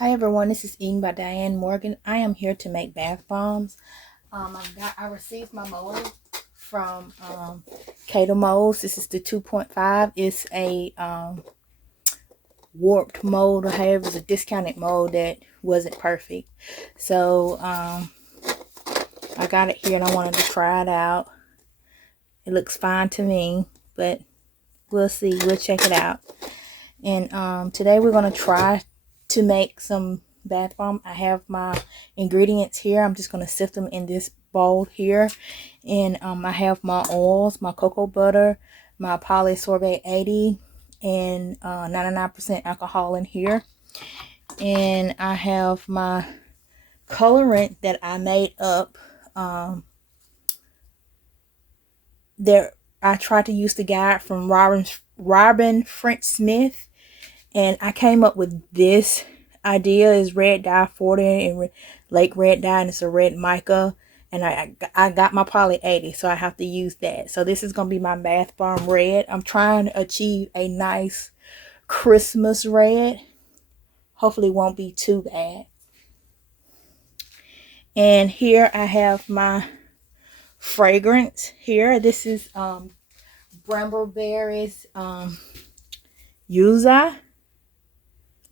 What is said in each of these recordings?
Hi everyone, this is Eating by Diane Morgan. I am here to make bath bombs. I received my mold from Cada molds. This is the 2.5. It's a warped mold, or however, it's a discounted mold that wasn't perfect. So I got it here and I wanted to try it out. It looks fine to me, but we'll see. We'll check it out. And today we're going to try to make some bath bomb. I have my ingredients here. I'm just going to sift them in this bowl here. And I have my oils, my cocoa butter, my polysorbate 80, and 99% alcohol in here. And I have my colorant that I made up. There, I tried to use the guide from Robin French Smith, and I came up with this idea. Is red dye 40 and lake red dye, and it's a red mica, and I got my poly 80, so I have to use that. So this is gonna be my bath bomb red. I'm trying to achieve a nice Christmas red. Hopefully it won't be too bad. And here I have my fragrance here. This is Brambleberries Yuza.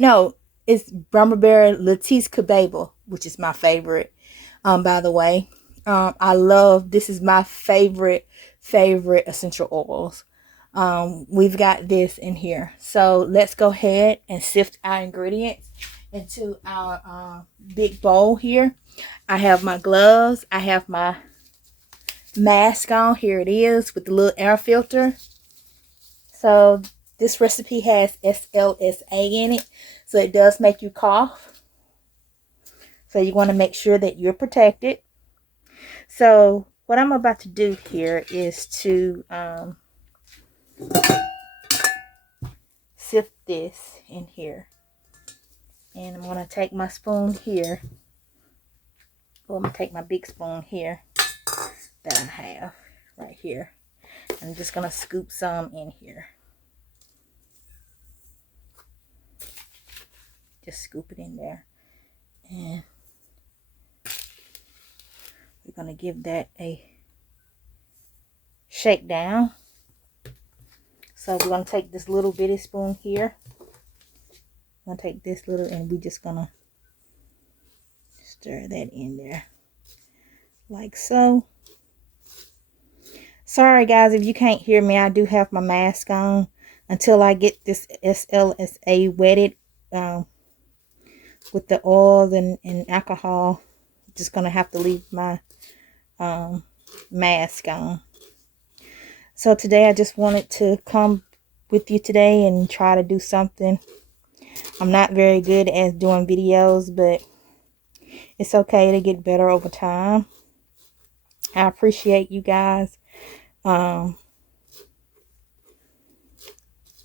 No, it's Birmingham Litesa, which is my favorite. By the way, I love, this is my favorite essential oils. We've got this in here. So let's go ahead and sift our ingredients into our big bowl here. I have my gloves. I have my mask on. Here it is with the little air filter. So this recipe has SLSA in it, so it does make you cough. So you want to make sure that you're protected. So what I'm about to do here is to sift this in here. And I'm going to take my spoon here. Well, I'm going to take my big spoon here that I have right here. I'm just going to scoop some in here. Just scoop it in there. And we're going to give that a shake down. So we're going to take this little bitty spoon here. I'm going to take this little, and we're just going to stir that in there. Like so. Sorry guys if you can't hear me. I do have my mask on until I get this SLSA wetted with the oils and alcohol. Just going to have to leave my mask on. So today I just wanted to come with you today and try to do something. I'm not very good at doing videos, but it's okay to get better over time. I appreciate you guys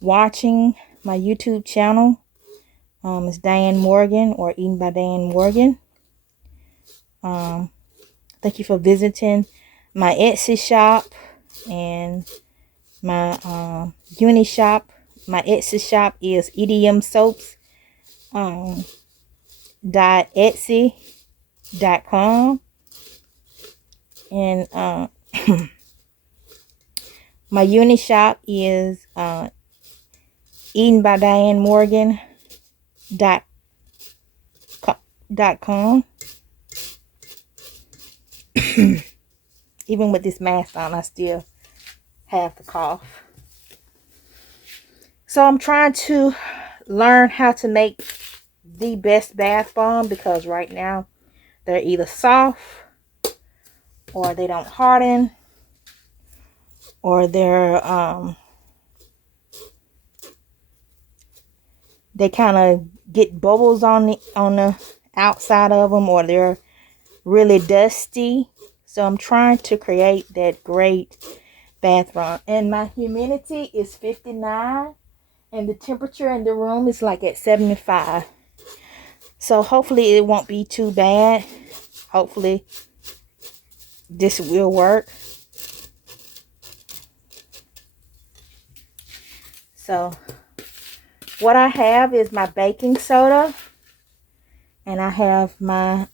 watching my YouTube channel. It's Diane Morgan, or Eating by Diane Morgan. Thank you for visiting my Etsy shop and my uni shop. My Etsy shop is edmsoaps.etsy.com, and my uni shop is eatingbydianemorgan.com. Even with this mask on, I still have the cough. So I'm trying to learn how to make the best bath bomb, because right now they're either soft, or they don't harden, or they're they kind of get bubbles on the outside of them, or they're really dusty. So I'm trying to create that great bath bomb. And my humidity is 59, and the temperature in the room is like at 75. So hopefully it won't be too bad. Hopefully this will work. So what I have is my baking soda, And I have my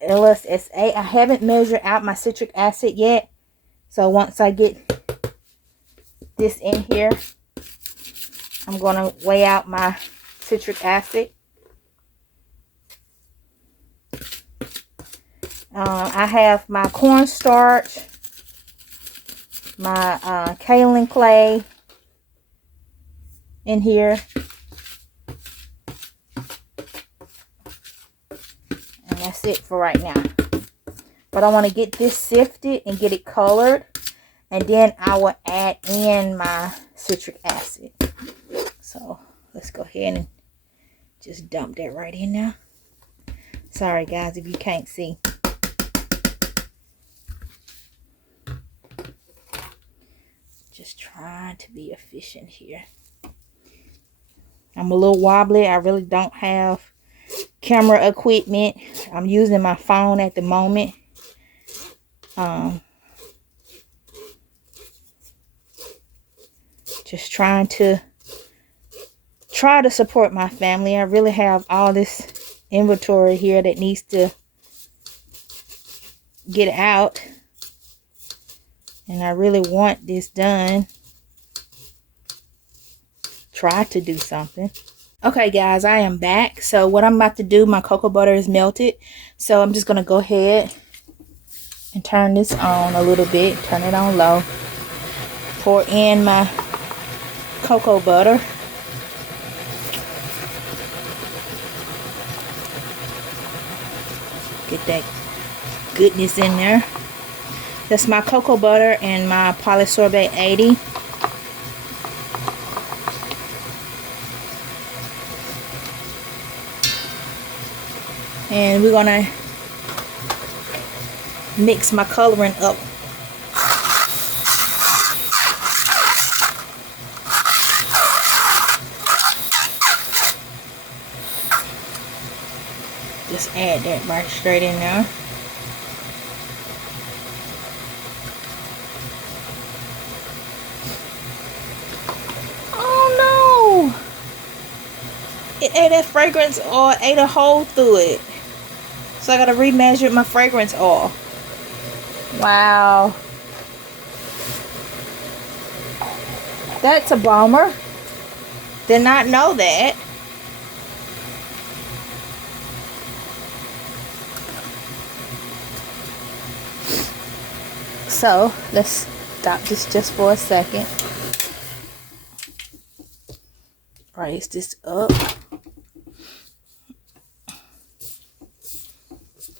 LSSA. I haven't measured out my citric acid yet. So once I get this in here, I'm going to weigh out my citric acid. I have my cornstarch, my kaolin clay in here. And that's it for right now. But I want to get this sifted and get it colored. And then I will add in my citric acid. So let's go ahead and just dump that right in now. Sorry guys if you can't see. Just trying to be efficient here. I'm a little wobbly. I really don't have camera equipment. I'm using my phone at the moment. Just trying to support my family. I really have all this inventory here that needs to get out. And I really want this done. Try to do something. Okay guys, I am back. So what I'm about to do, my cocoa butter is melted. So I'm just going to go ahead and turn this on a little bit. Turn it on low. Pour in my cocoa butter. Get that goodness in there. That's my cocoa butter and my polysorbate 80. And we're gonna mix my coloring up. Just add that right straight in there. Oh no! It ate that fragrance oil, ate a hole through it. So I gotta remeasure my fragrance oil. Wow. That's a bummer. Did not know that. So let's stop this just for a second. Raise this up.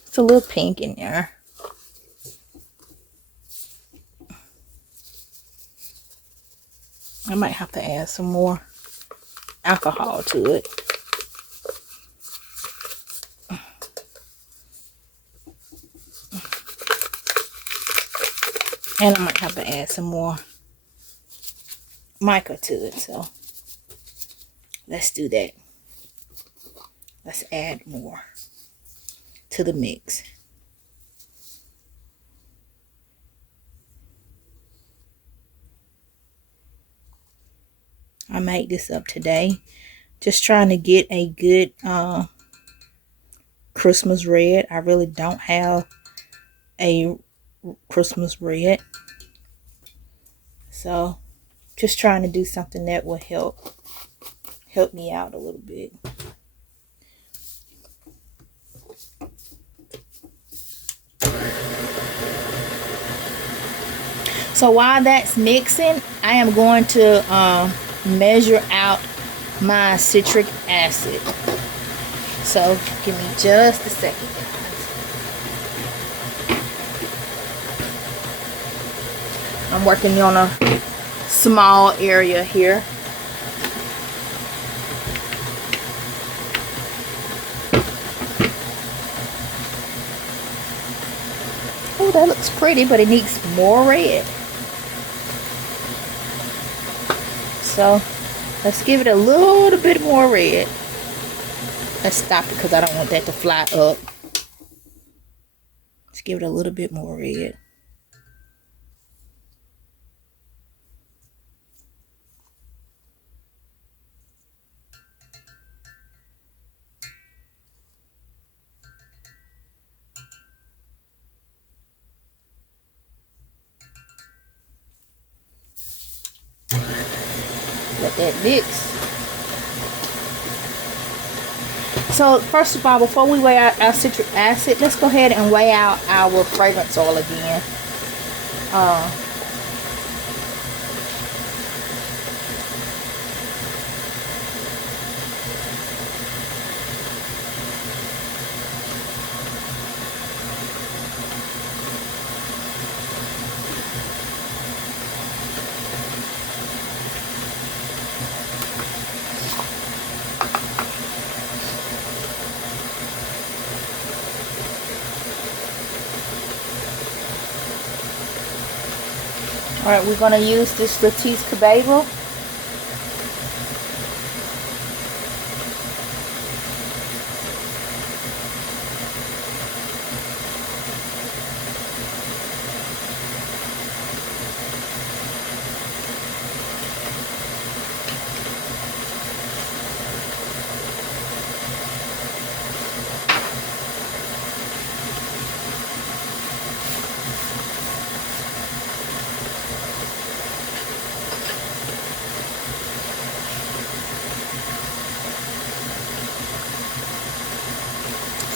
It's a little pink in there. I might have to add some more alcohol to it. And I might have to add some more mica to it. So let's do that. Let's add more to the mix. I made this up today. Just trying to get a good Christmas red. I really don't have a Christmas red. So just trying to do something that will help me out a little bit. So while that's mixing, I am going to measure out my citric acid. So give me just a second, guys. I'm working on a small area here. Oh, that looks pretty, but it needs more red. So let's give it a little bit more red. Let's stop it because I don't want that to fly up. Let's give it a little bit more red. Let that mix. So first of all, before we weigh out our citric acid, let's go ahead and weigh out our fragrance oil again. Alright, we're going to use this Litesa.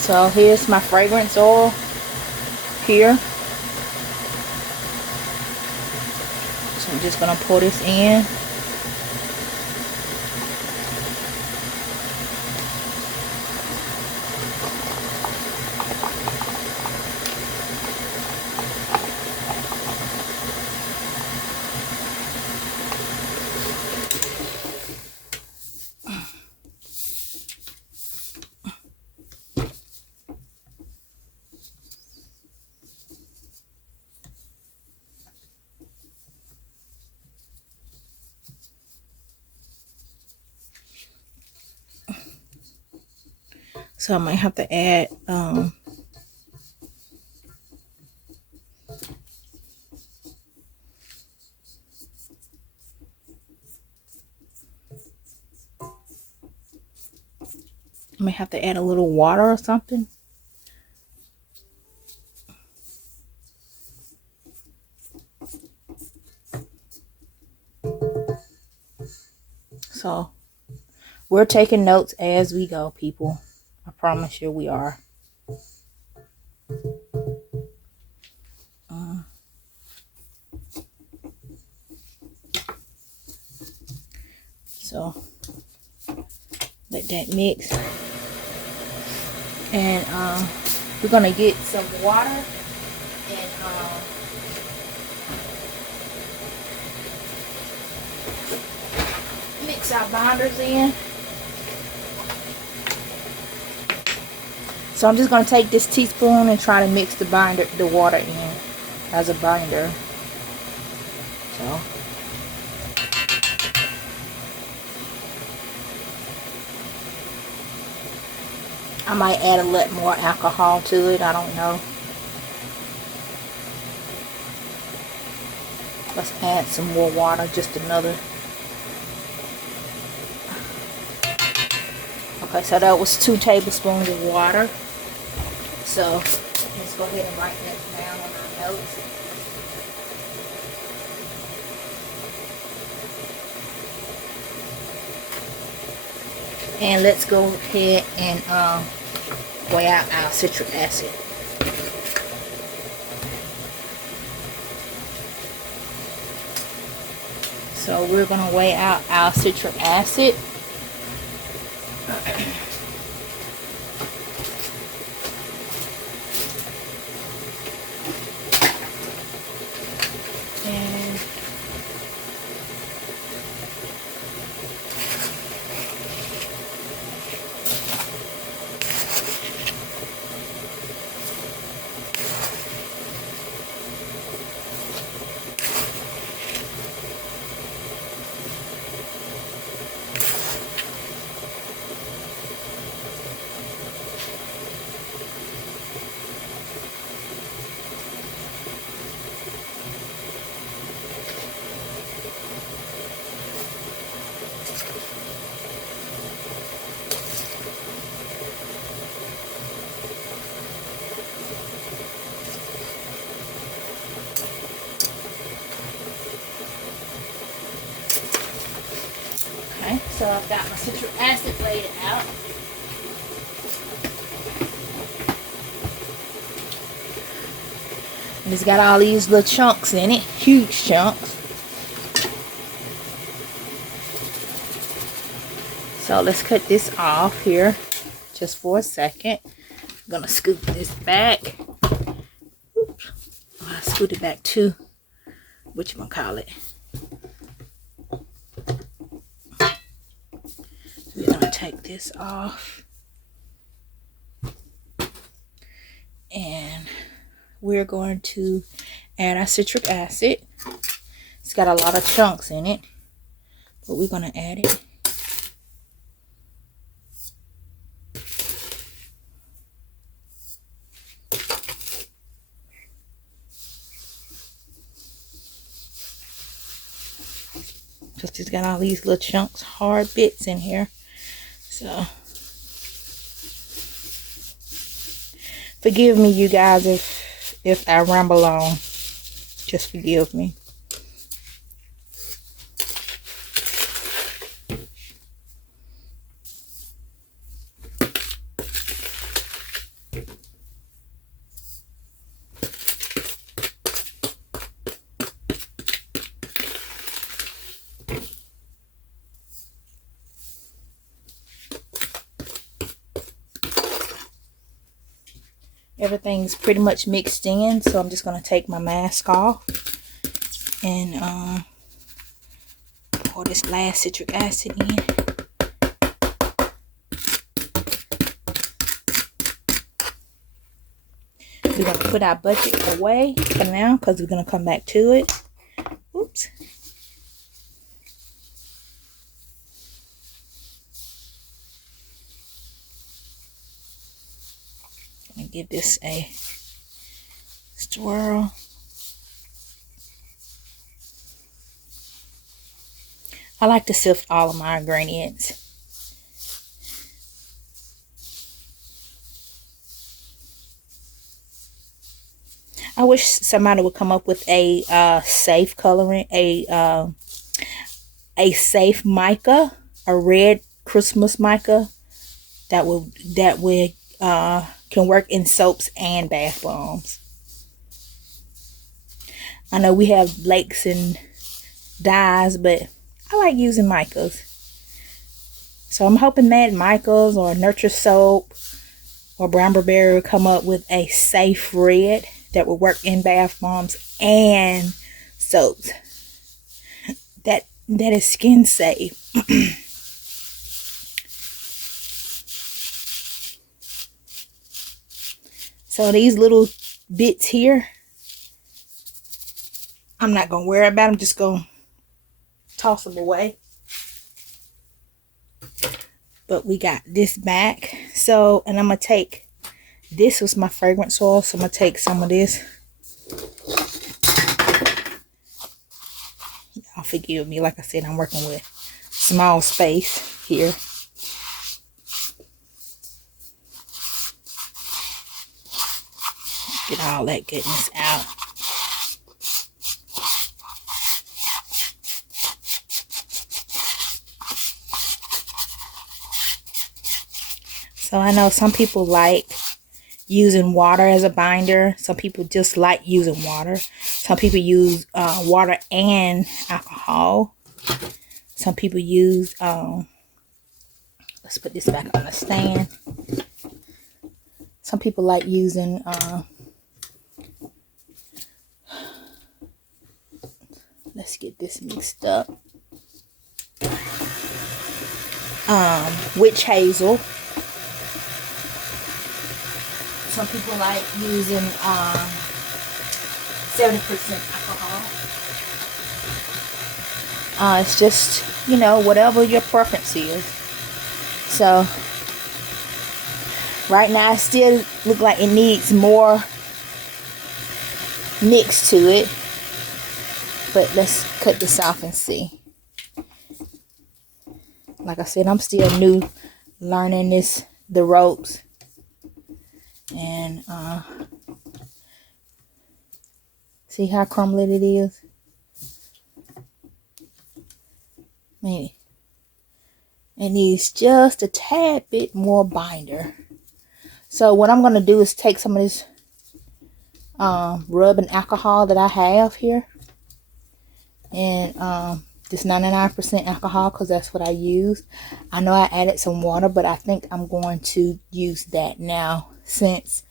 So here's my fragrance oil here. So I'm just going to pour this in. So I might have to add a little water or something. So we're taking notes as we go, people. I promise you we are. So let that mix. And we're gonna get some water and mix our binders in. So I'm just going to take this teaspoon and try to mix the water in as a binder. So I might add a little more alcohol to it. I don't know. Let's add some more water, just another. Okay, so that was 2 tablespoons of water. So let's go ahead and write that down on our notes. And let's go ahead and weigh out our citric acid. So we're going to weigh out our citric acid. I've got my citric acid laid out. And it's got all these little chunks in it, huge chunks. So let's cut this off here just for a second. I'm gonna scoop this back. Oops. I scoot it back to whatchamacallit. We're gonna take this off. And we're going to add our citric acid. It's got a lot of chunks in it, but we're gonna add it. Just it's got all these little chunks, hard bits in here. So forgive me, you guys, if I ramble on. Just forgive me. Everything's pretty much mixed in, so I'm just going to take my mask off and pour this last citric acid in. We're going to put our bucket away for now because we're going to come back to it. Oops. Give this a swirl. I like to sift all of my ingredients. I wish somebody would come up with a safe coloring, a safe mica, a red Christmas mica that would can work in soaps and bath bombs. I know we have lakes and dyes, but I like using micas. So I'm hoping Mad Michaels or Nurture Soap or Brambleberry will come up with a safe red that will work in bath bombs and soaps. That is skin safe. So these little bits here, I'm not going to worry about them. I'm just going to toss them away. But we got this back. So, and I'm going to take, this was my fragrance oil. So I'm going to take some of this. Y'all forgive me. Like I said, I'm working with small space here. Get all that goodness out. So I know some people like using water as a binder. Some people just like using water. Some people use water and alcohol. Some people use, let's put this back on the stand. Some people like using let's get this mixed up. Witch hazel. Some people like using 70% alcohol. It's just, you know, whatever your preference is. So right now, it still look like it needs more mix to it. But let's cut this off and see. Like I said, I'm still new learning the ropes. And see how crumbly it is? Man, It needs just a tad bit more binder. So what I'm going to do is take some of this rubbing alcohol that I have here. And this 99% alcohol, because that's what I use. I know I added some water, but I think I'm going to use that now since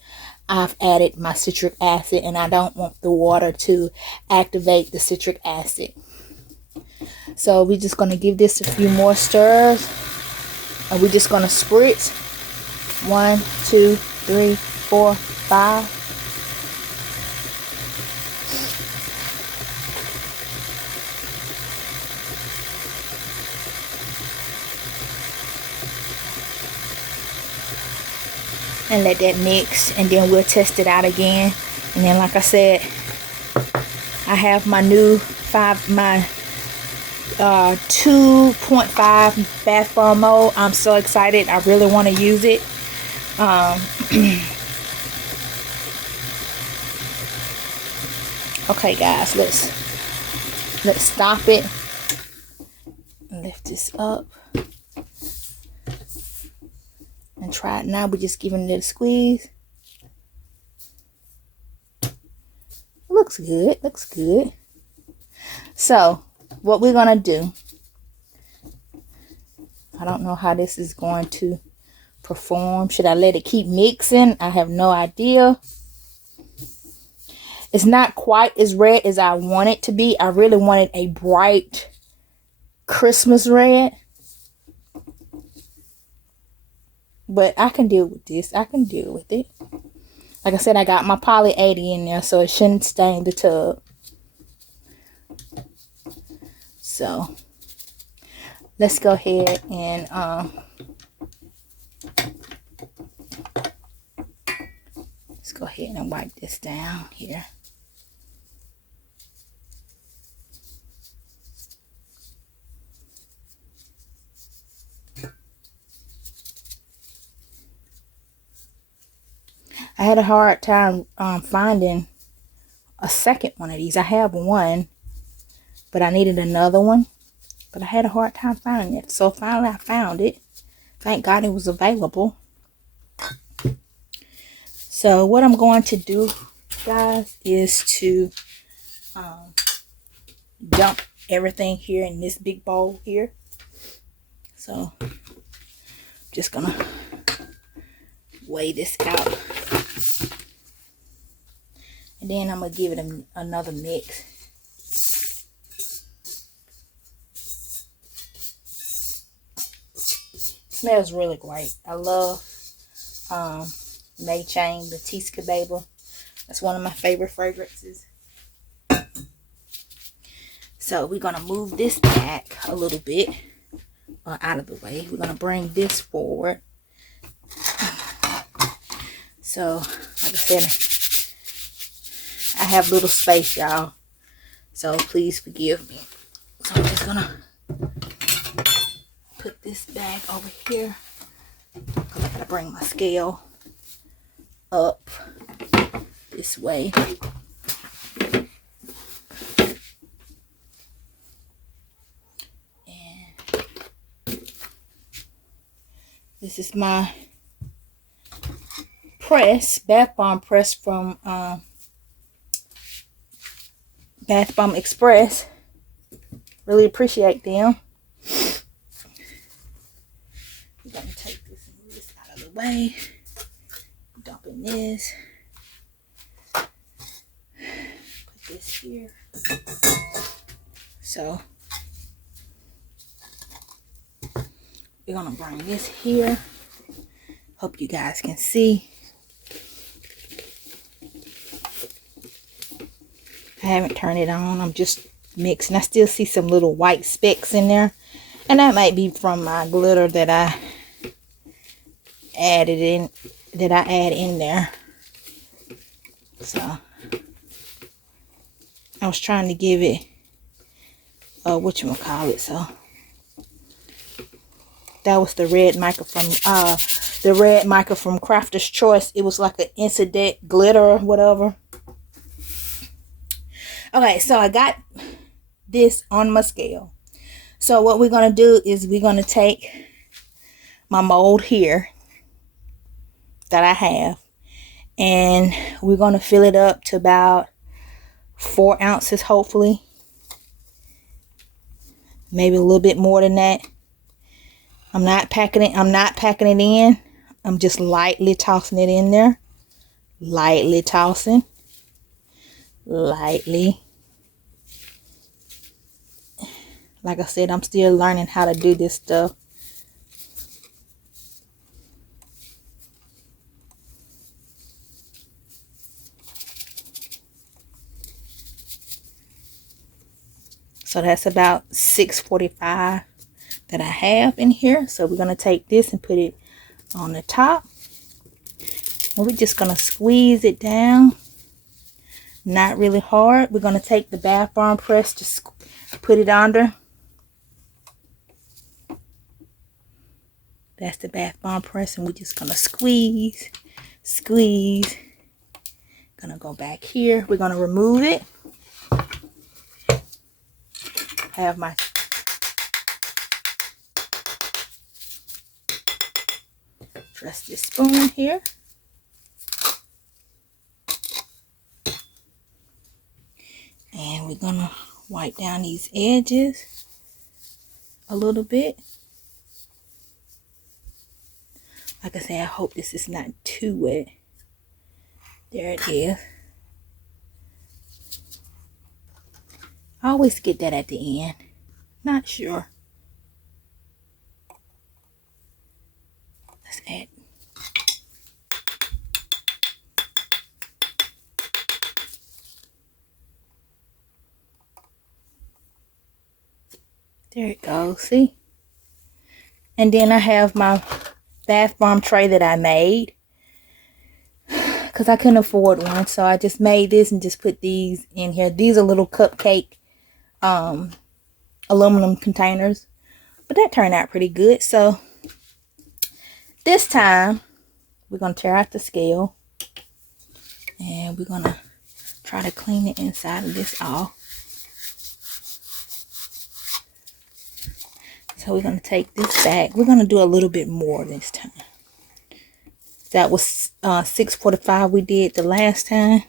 I've added my citric acid, and I don't want the water to activate the citric acid. So we're just going to give this a few more stirs, and we're just going to spritz 1, 2, 3, 4, 5. And let that mix, and then we'll test it out again. And then, like I said, I have my new 2.5 bath bomb mode. I'm so excited. I really want to use it. Okay, guys, let's stop it. Lift this up. And try it now. We're just giving it a squeeze. Looks good. Looks good. So, what we're going to do. I don't know how this is going to perform. Should I let it keep mixing? I have no idea. It's not quite as red as I want it to be. I really wanted a bright Christmas red. But I can deal with this. I can deal with it. Like I said, I got my Poly 80 in there, so it shouldn't stain the tub. So, let's go ahead and let's go ahead and wipe this down here. I had a hard time finding a second one of these. I have one, but I needed another one. But I had a hard time finding it. So finally I found it. Thank God it was available. So what I'm going to do, guys, is to dump everything here in this big bowl here. So just gonna weigh this out. And then I'm going to give it another mix. Smells really great. I love Maychain Litesa. That's one of my favorite fragrances. So we're going to move this back a little bit. Out of the way. We're going to bring this forward. So, like I said, I have little space, y'all. So please forgive me. So I'm just gonna put this bag over here. Because I gotta bring my scale up this way. And this is my press, bath bomb press from Bath Bomb Express. Really appreciate them. We're going to take this and move this out of the way. Dumping this. Put this here. So, we're going to bring this here. Hope you guys can see. I haven't turned it on. I'm just mixing. I still see some little white specks in there. And that might be from my glitter that I add in there. So I was trying to give it whatchamacallit. So that was the red mica from Crafter's Choice. It was like an incident glitter or whatever. Okay, so I got this on my scale. So what we're going to do is we're going to take my mold here that I have, and we're going to fill it up to about 4 ounces, hopefully. Maybe a little bit more than that. I'm not packing it in. I'm just lightly tossing it in there. Lightly tossing. Lightly. Like I said, I'm still learning how to do this stuff. So that's about 645 that I have in here. So we're going to take this and put it on the top. And we're just going to squeeze it down. Not really hard. We're going to take the bath bomb press to put it under. That's the bath bomb press, and we're just going to squeeze. Going to go back here. We're going to remove it. I have my trusty spoon here. And we're going to wipe down these edges a little bit. Like I said, I hope this is not too wet. There it is. I always get that at the end. Not sure. Let's add. There it goes. See? And then I have my bath bomb tray that I made. Because I couldn't afford one. So I just made this and just put these in here. These are little cupcake aluminum containers. But that turned out pretty good. So this time we're going to tear out the scale. And we're going to try to clean the inside of this off. So we're going to take this back. We're going to do a little bit more this time. That was 645 we did the last time.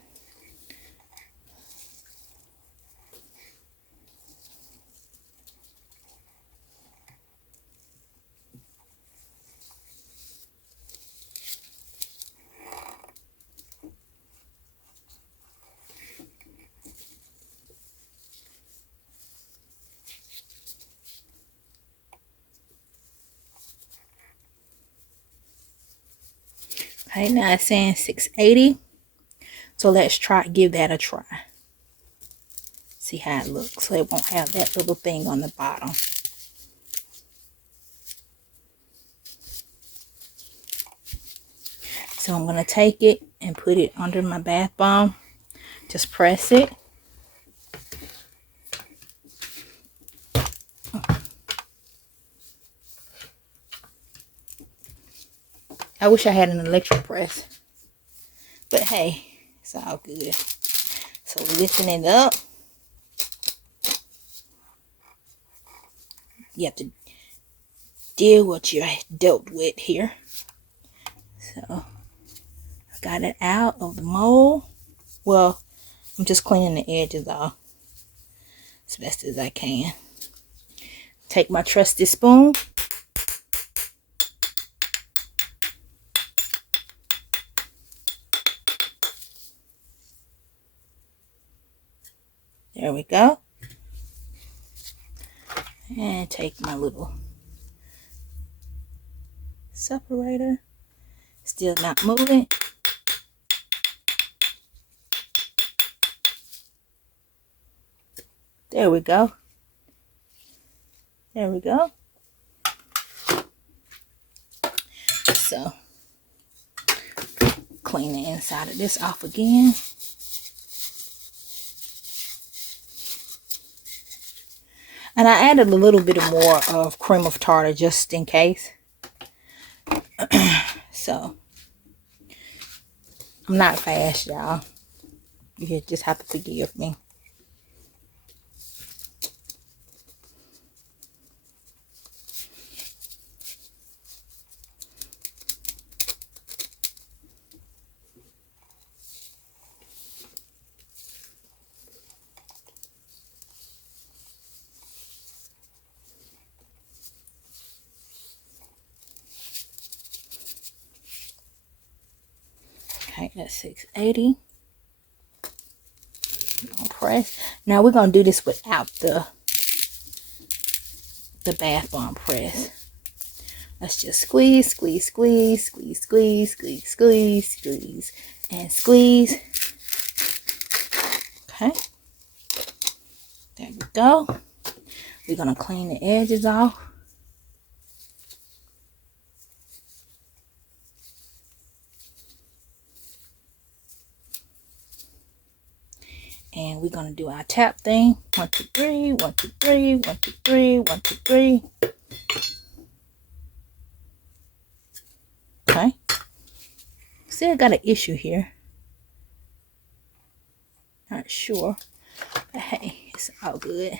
Okay, now it's saying 680. So let's give that a try. See how it looks. So it won't have that little thing on the bottom. So I'm going to take it and put it under my bath bomb. Just press it. I wish I had an electric press. But hey, it's all good. So lifting it up. You have to deal with what you're dealt with here. So I got it out of the mold. Well, I'm just cleaning the edges off as best as I can. Take my trusty spoon. There we go. And take my little separator. Still not moving. There we go. There we go. So, clean the inside of this off again. And I added a little bit more of cream of tartar just in case. So, I'm not fast, y'all. You just have to forgive me. Okay, that's 680. Press. Now we're gonna do this without the bath bomb press. Let's just squeeze, squeeze, squeeze, squeeze, squeeze, squeeze, squeeze, squeeze, and squeeze. Okay. There we go. We're gonna clean the edges off. And we're gonna do our tap thing. 1, 2, 3, 1, 2, 3, 1, 2, 3, 1, 2, 3. Okay. See, I got an issue here. Not sure. But hey, it's all good.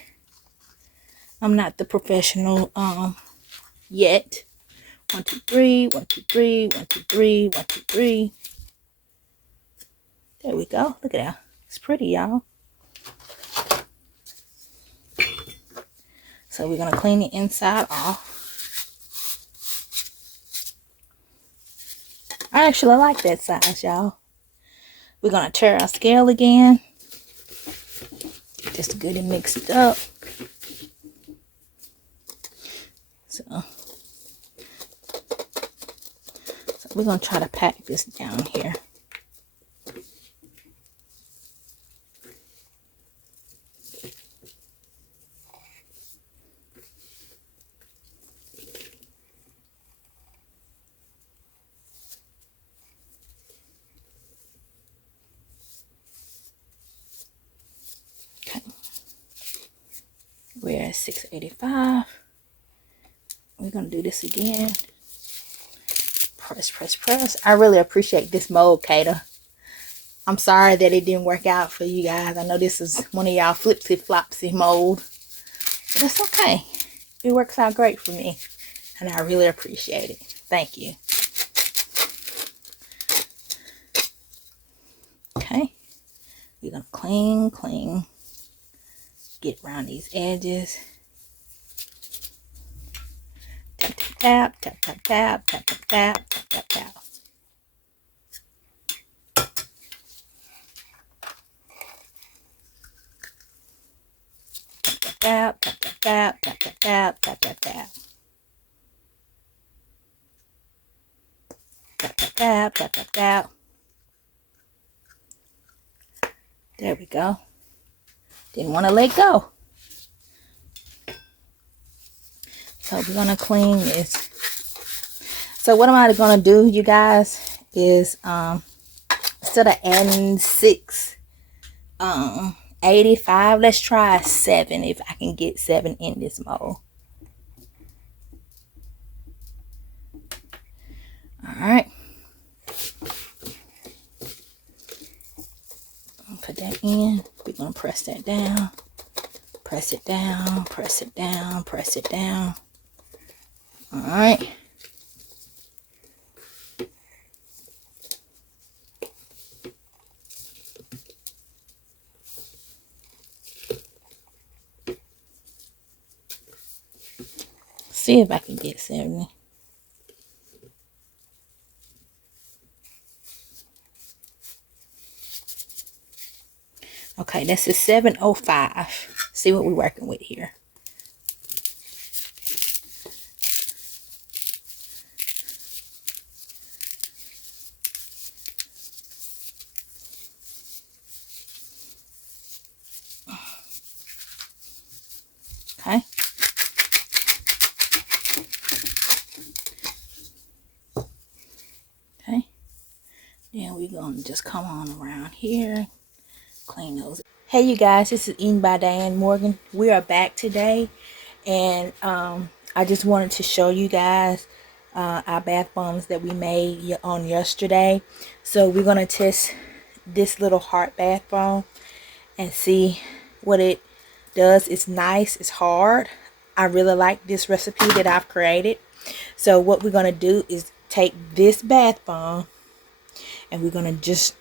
I'm not the professional yet. 1, 2, 3, 1, 2, 3, 1, 2, 3, 1, 2, 3. There we go. Look at that. It's pretty, y'all. So we're gonna clean the inside off. I actually like that size, y'all. We're gonna tear our scale again. Just good and mixed up. So we're gonna try to pack this down here. Okay. We're at 685. We're gonna do this again. Press, press, press. I really appreciate this mold, Cada. I'm sorry that it didn't work out for you guys. I know this is one of y'all flipsy flopsy mold, but it's okay. It works out great for me, and I really appreciate it. Thank you. Okay, we're gonna clean, clean, get around these edges. Tap, tap, tap, tap, tap, tap, tap, tap, tap, tap, tap. Tap, tap, tap, tap, tap, tap, tap, tap, tap, tap. Tap, tap, tap, tap, tap, tap. There we go. Didn't want to let go. So we're gonna clean this. So what am I gonna do, you guys, is instead of adding 685, let's try 7 if I can get 7 in this mold. Alright. Put that in. We're gonna press that down. Press it down, press it down, press it down. Alright. See if I can get 70. Okay, this is 705. See what we're working with here. Okay. Okay. Then we're going to just come on around here. Clean those. Hey you guys, this is Eating by Diane Morgan. We are back today, and I just wanted to show you guys our bath bombs that we made on yesterday. So we're gonna test this little heart bath bomb and see what it does. It's nice, it's hard. I really like this recipe that I've created. So what we're gonna do is take this bath bomb and we're gonna just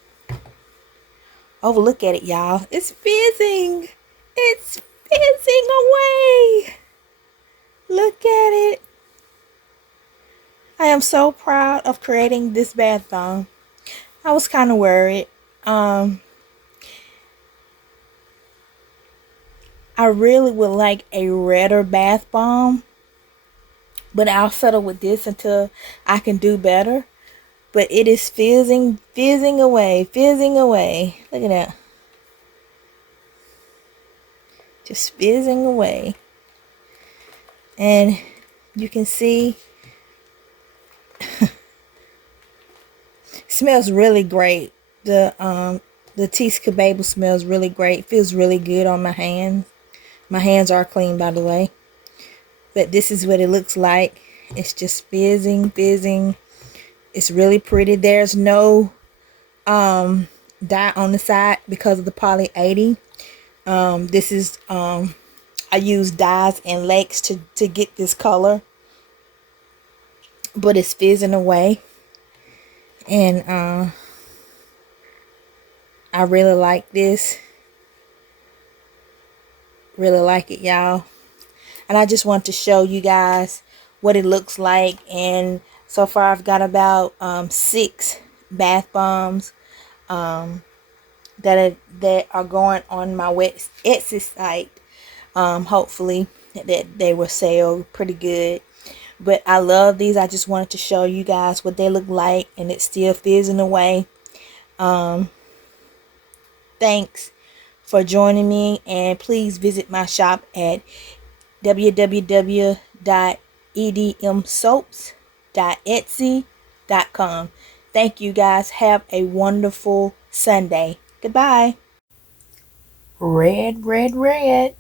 look at it, y'all. It's fizzing. It's fizzing away. Look at it. I am so proud of creating this bath bomb. I was kind of worried. I really would like a redder bath bomb, but I'll settle with this until I can do better. But it is fizzing away, fizzing away. Look at that. Just fizzing away. And you can see, smells really great. The Cucueba smells really great. Feels really good on my hands. My hands are clean, by the way. But this is what it looks like. It's just fizzing. It's really pretty. There's no dye on the side because of the poly 80. This is I use dyes and lakes to get this color, but it's fizzing away, and I really like this. Really like it, y'all. And I just want to show you guys what it looks like. And so far I've got about 6 bath bombs that are going on my Etsy site. Hopefully that they will sell pretty good. But I love these. I just wanted to show you guys what they look like, and it's still fizzing away. Thanks for joining me, and please visit my shop at www.edmsoaps.etsy.com. Thank you guys. Have a wonderful Sunday. Goodbye. Red, red, red.